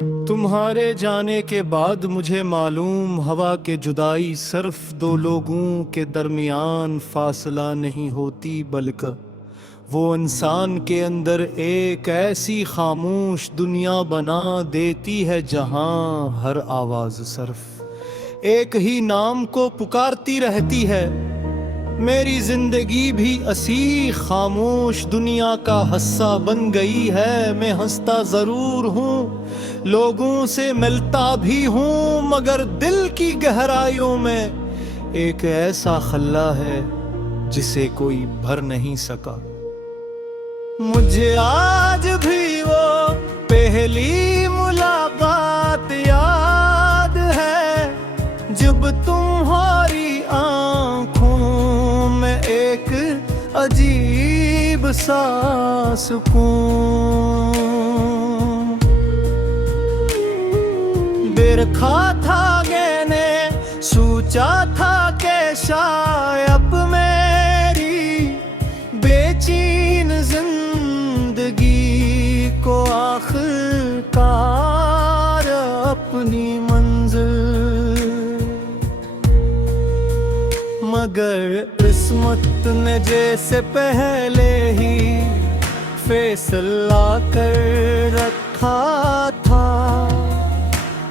तुम्हारे जाने के बाद मुझे मालूम हवा के जुदाई सिर्फ दो लोगों के दरमियान फासला नहीं होती, बल्कि वो इंसान के अंदर एक ऐसी खामोश दुनिया बना देती है जहां हर आवाज सिर्फ एक ही नाम को पुकारती रहती है। मेरी जिंदगी भी असी खामोश दुनिया का हिस्सा बन गई है। मैं हंसता जरूर हूँ, लोगों से मिलता भी हूँ, मगर दिल की गहराइयों में एक ऐसा खल्ला है जिसे कोई भर नहीं सका। मुझे आज भी वो पहली मुलाकात याद है, जब तुम्हारी आंखों में एक अजीब सा सुकून बिरखा था। मैंने सोचा था कि शायद मेरी बेचैन जिंदगी को आखिरकार अपनी मंजिल, मगर किस्मत ने जैसे पहले ही फैसला कर रखा था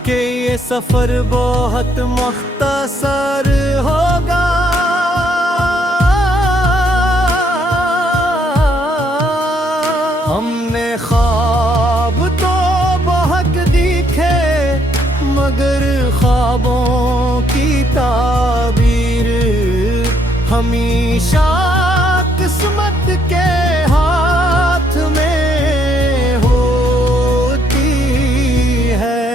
कि ये सफर बहुत मुख्तसर होगा। हमने ख्वाब तो बहुत देखे, मगर ख्वाबों की ताबीर हमेशा किस्मत के हाथ में होती है।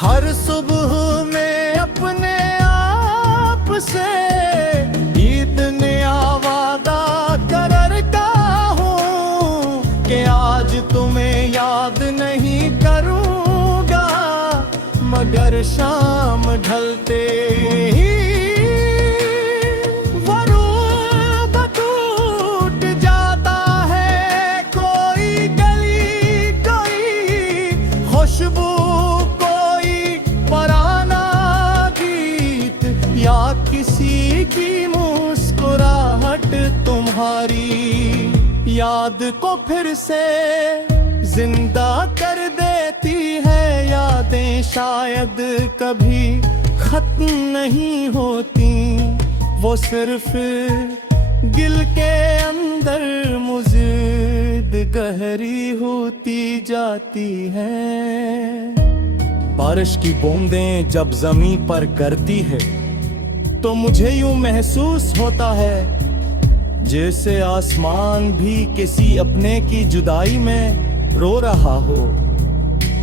हर सुबह में अपने आप से इतने वादा करता हूँ कि आज तुम्हें याद नहीं करूँगा, मगर शाम ढलते ही खुशबू कोई पुराना गीत या किसी की मुस्कुराहट तुम्हारी याद को फिर से जिंदा कर देती है। यादें शायद कभी खत्म नहीं होती, वो सिर्फ दिल के अंदर मुज़ीद गहरी होती जाती है। बारिश की बूंदें जब जमीन पर गिरती है तो मुझे यूं महसूस होता है जैसे आसमान भी किसी अपने की जुदाई में रो रहा हो।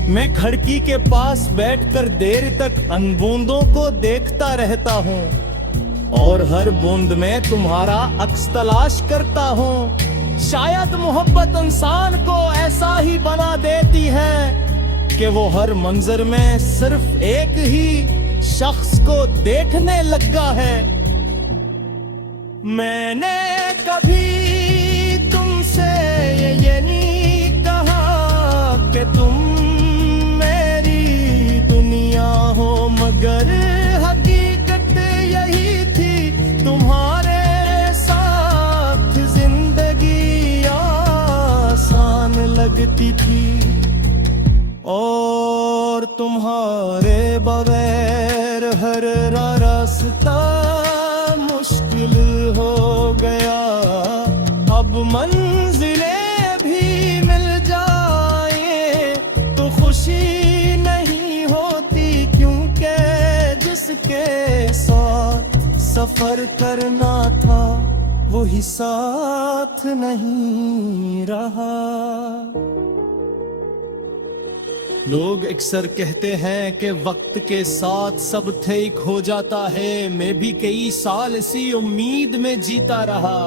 मैं खिड़की के पास बैठकर देर तक अन बूंदों को देखता रहता हूँ और हर बूंद में तुम्हारा अक्स तलाश करता हूँ। शायद मोहब्बत इंसान को ऐसा ही बना देती है कि वो हर मंजर में सिर्फ एक ही शख्स को देखने लगा है। मैंने कभी तुमसे ये नहीं कहा कि तुम मेरी दुनिया हो, मगर हकीकत यही थी, तुम्हारे साथ जिंदगी आसान लगती थी और तुम्हारे बगैर हर रास्ता मुश्किल हो गया। अब मंजिलें भी मिल जाए तो खुशी नहीं होती, क्योंकि जिसके साथ सफर करना था वही साथ नहीं रहा। लोग अक्सर कहते हैं कि वक्त के साथ सब ठीक हो जाता है। मैं भी कई साल इसी उम्मीद में जीता रहा,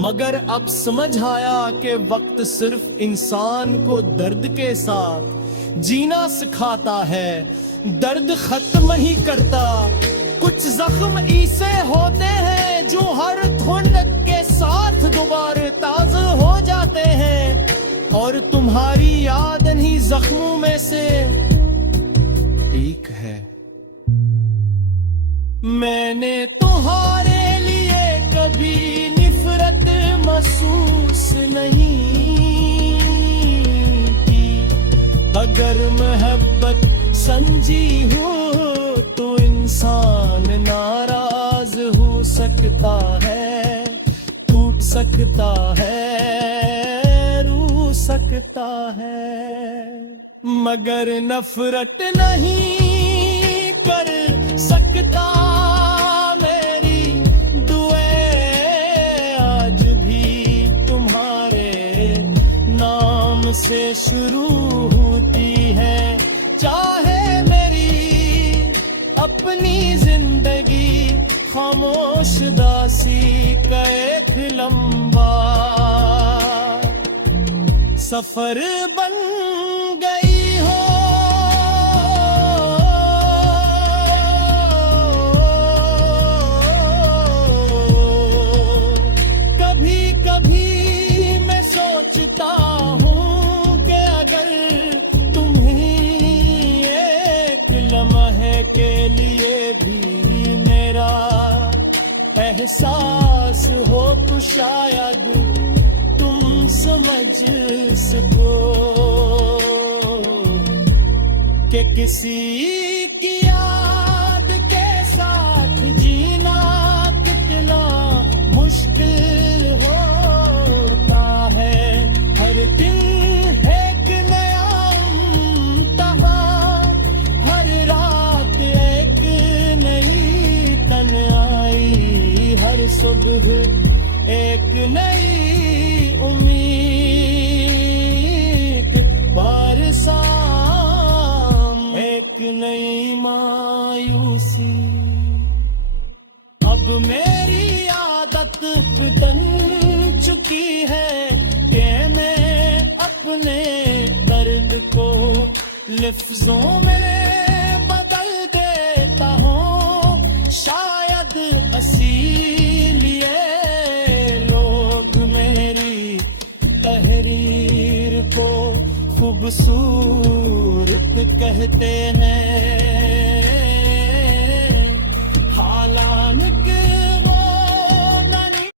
मगर अब समझ आया कि वक्त सिर्फ इंसान को दर्द के साथ जीना सिखाता है, दर्द खत्म नहीं करता। कुछ जख्म ऐसे होते हैं जो हर धुन के साथ दोबारा ताज़ा हो जाते हैं, और तुम्हारी याद नहीं जख्मों में से एक है। मैंने तुम्हारे लिए कभी निफरत महसूस नहीं की। अगर मोहब्बत समझी हो तो इंसान नाराज हो सकता है, टूट सकता है, रू सकता है, मगर नफरत नहीं कर सकता। मेरी दुआएं आज भी तुम्हारे नाम से शुरू होती है। चाहे मेरी अपनी जिंदगी खामोश दासी का एक लंबा सफर बन गई हो। कभी कभी मैं सोचता हूँ कि अगर तुम्हें एक लम्हे के लिए भी मेरा एहसास हो तो शायद तुम समझ सको कि किसी की याद के साथ जीना कितना मुश्किल होता है। हर दिन एक नया इम्तिहान, हर रात एक नई तन्हाई, हर सुबह एक नई उम्मीद, बार शाम एक नई मायूसी। अब मेरी आदत बदल चुकी है कि मैं अपने दर्द को लफ्जों में बदल देता हूँ। शायद इसीलिए लोग मेरी तहरीर को खूबसूरत कहते हैं।